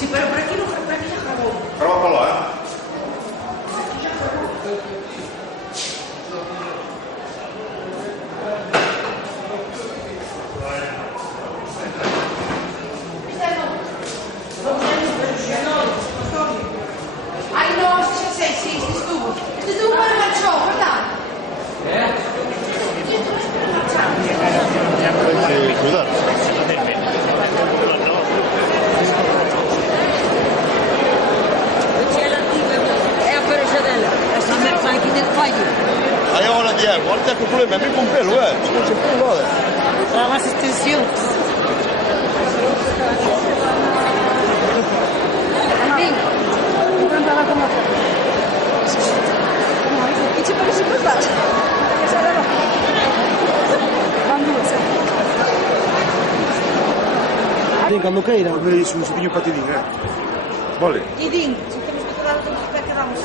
Sí, pero por aquí no, por aquí ya grabó. Graba para lá, Ai, no, sì, estuvo. Estuvo para el show, ¿verdad? cuidado. É a pareja essa máquina de fallo. Aí agora Diego, olha que o problema é meio com pelo, não se pelo nada. Para a assistência. Amigo, vamos andar com uma. E tipo, deixa eu passar. Cando queira. Veis un sitiño para ti, Vale. Didinho, se temos que falar do que quedamos.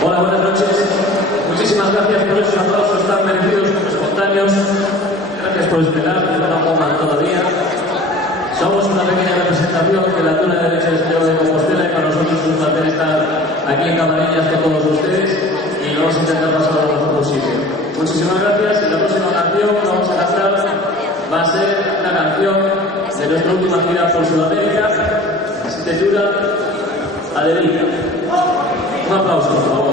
Hola, buenas noches. Muchísimas gracias por esos aplausos tan merecidos como espontáneos. Gracias por esperar, que no pongan todavía. Somos una pequeña representación de la Tuna de Leche del Señor de Compostela y para nosotros es un placer estar aquí en Camariñas con todos ustedes y vamos a intentar pasar lo mejor posible. Muchísimas gracias y la próxima canción que vamos a cantar va a ser una canción de nuestra última gira por Sudamérica. Se titula Adelita. Un aplauso, por favor.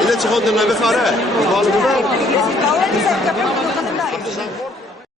إذا تشغل لنا بخارة، والله